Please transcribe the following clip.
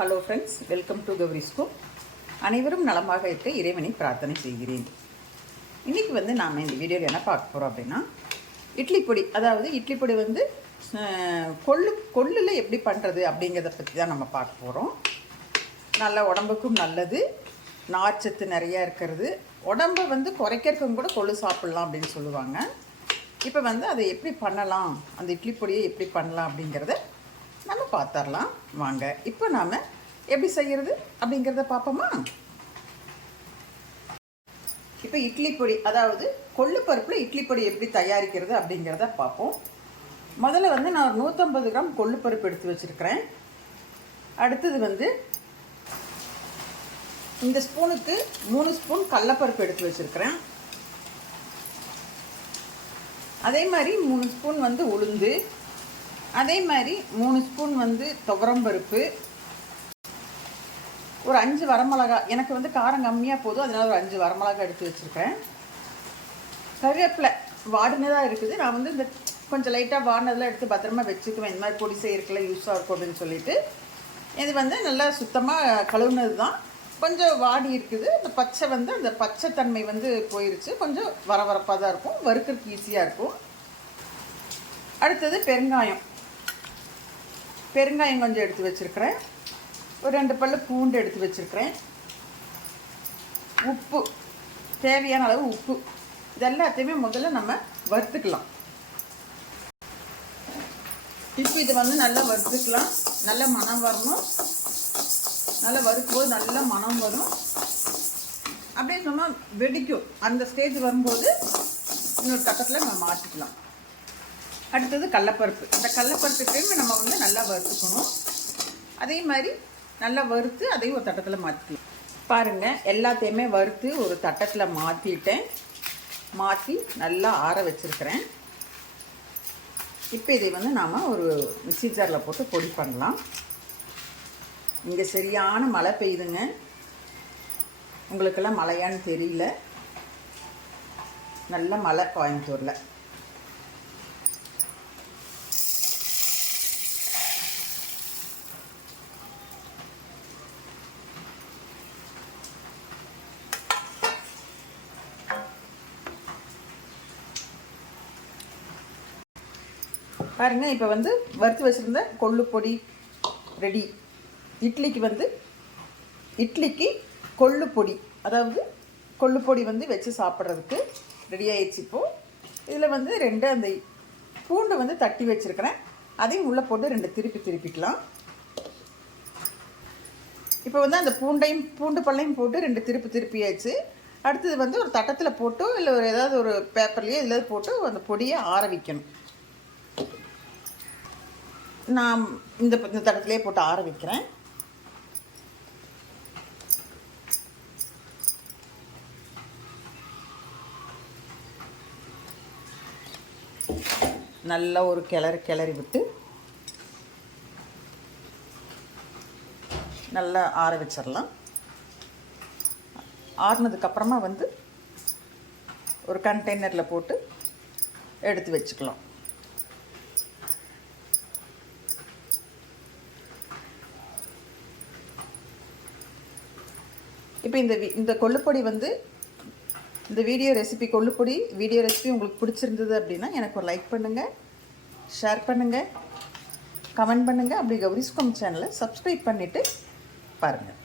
Hello friends welcome to Gowri school அனைவரும் நலமாக இருக்க இறைவனை பிரார்த்தனை செய்கிறேன். இன்றைக்கி வந்து நாம் இந்த வீடியோவில் என்ன பார்க்க போகிறோம் அப்படின்னா இட்லி பொடி. அதாவது இட்லி பொடி வந்து கொள்ளு கொள்ளில் எப்படி பண்ணுறது அப்படிங்கிறத பற்றி தான் நம்ம பார்க்க போகிறோம் நல்ல உடம்புக்கும் நல்லது. நார்ச்சத்து நிறையா இருக்கிறது. உடம்பை வந்து குறைக்கிறதுக்கும் கூட கொள்ளு சாப்பிட்லாம் அப்படின்னு சொல்லுவாங்க. இப்போ வந்து அதை எப்படி பண்ணலாம்? அந்த இட்லி பொடியை எப்படி பண்ணலாம் அப்படிங்கிறத நம்ம பார்த்துடலாம் வாங்க இப்போ நாம் எப்படி செய்கிறது அப்படிங்கிறத பார்ப்போமா இப்போ இட்லி பொடி அதாவது கொள்ளு பருப்பில் இட்லி பொடி எப்படி தயாரிக்கிறது அப்படிங்கிறத பார்ப்போம் முதல்ல வந்து நான் ஒரு நூற்றம்பது கிராம் கொள்ளு பருப்பு எடுத்து வச்சுருக்கிறேன். அடுத்தது வந்து இந்த ஸ்பூனுக்கு மூணு ஸ்பூன் கடலப்பருப்பு எடுத்து வச்சுருக்கிறேன். அதே மாதிரி மூணு ஸ்பூன் வந்து உளுந்து அதே மாதிரி மூணு ஸ்பூன் வந்து துவரம் பருப்பு ஒரு அஞ்சு வரமிளகா எனக்கு வந்து காரம் கம்மியாக போதும் அதனால் ஒரு அஞ்சு வரமிளகா எடுத்து வச்சுருக்கேன். கருவேப்பிலை வாடினதாக இருக்குது. நான் வந்து இந்த கொஞ்சம் லைட்டாக வாடினதெல்லாம் எடுத்து பத்திரமா வச்சுக்குவேன். இந்த மாதிரி பொடி செய்யறதுக்குள்ள யூஸாக இருக்கும் அப்படின்னு சொல்லிட்டு. இது வந்து நல்லா சுத்தமாக கழுவுனது தான் கொஞ்சம் வாடி இருக்குது. அந்த பச்சை வந்து அந்த பச்சை தன்மை வந்து போயிருச்சு. கொஞ்சம் வரவரப்பாக தான் இருக்கும். வறுக்கிறதுக்கு ஈஸியாக இருக்கும். அடுத்தது பெருங்காயம். பெருங்காயம் கொஞ்சம் எடுத்து வச்சுருக்கிறேன். ஒரு ரெண்டு பல்லு பூண்டு எடுத்து வச்சுருக்கிறேன். உப்பு தேவையான அளவு உப்பு. இது எல்லாத்தையுமே முதல்ல நம்ம வறுத்துக்கலாம். இப்போ இது வந்து நல்லா வறுத்துக்கலாம். நல்லா மணம் வரணும். நல்லா வறுக்கும்போது நல்ல மணம் வரும். அப்படியே சொன்னால் வெடிக்கும். அந்த ஸ்டேஜ் வரும்போது இன்னொரு கட்டத்தில் நம்ம மாற்றிக்கலாம் அடுத்தது கடலப்பருப்பு. இந்த கடலப்பருப்புக்கு நம்ம வந்து நல்லா வறுத்துக்கணும். அதே மாதிரி நல்லா வறுத்து அதையும் ஒரு தட்டத்தில் மாற்றிக்கலாம் பாருங்கள் எல்லாத்தையுமே வறுத்து ஒரு தட்டத்தில் மாற்றிட்டேன் மாற்றி நல்லா ஆற வச்சுருக்கிறேன். இப்போ இதை வந்து நாம் ஒரு மிக்சி ஜாரில் போட்டு பொடி பண்ணலாம். இங்கே சரியான மழை பெய்யுதுங்க. உங்களுக்கெல்லாம் மழையான்னு தெரியல. நல்ல மழை கோயம்புத்தூரில். பாருங்கள் இப்போ வந்து வறுத்து வச்சுருந்த கொள்ளு பொடி ரெடி இட்லிக்கு வந்து இட்லிக்கு கொள்ளு பொடி அதாவது கொள்ளு பொடி வந்து வச்சு சாப்பிட்றதுக்கு ரெடி ஆயிடுச்சு இப்போது இதில் வந்து ரெண்டு அந்த பூண்டு வந்து தட்டி வச்சுருக்கிறேன். அதையும் உள்ளே போட்டு ரெண்டு திருப்பி திருப்பிக்கலாம். இப்போ வந்து அந்த பூண்டையும் பூண்டு பல்லையும் போட்டு ரெண்டு திருப்பி திருப்பியாச்சு. அடுத்தது வந்து ஒரு தட்டத்தில் போட்டு இல்லை ஒரு ஏதாவது ஒரு பேப்பர்லேயோ இதில் போட்டு அந்த பொடியை ஆற வைக்கணும். நான் இந்த இந்த தடத்துலேயே போட்டு ஆற வைக்கிறேன். நல்லா ஒரு கிளறு கிளறி விட்டு நல்லா ஆற வச்சிடலாம். ஆறுனதுக்கப்புறமா வந்து ஒரு கண்டெய்னரில் போட்டு எடுத்து வச்சுக்கலாம். இப்போ இந்த வி- இந்த கொள்ளுப்பொடி வந்து இந்த வீடியோ ரெசிபி கொள்ளுப்பொடி வீடியோ ரெசிபி உங்களுக்கு பிடிச்சிருந்தது அப்படின்னா எனக்கு ஒரு லைக் பண்ணுங்கள் ஷேர் பண்ணுங்கள் கமெண்ட் பண்ணுங்கள் அப்படி கௌரிஸ்கம் சேனலை சப்ஸ்கிரைப் பண்ணிவிட்டு பாருங்கள்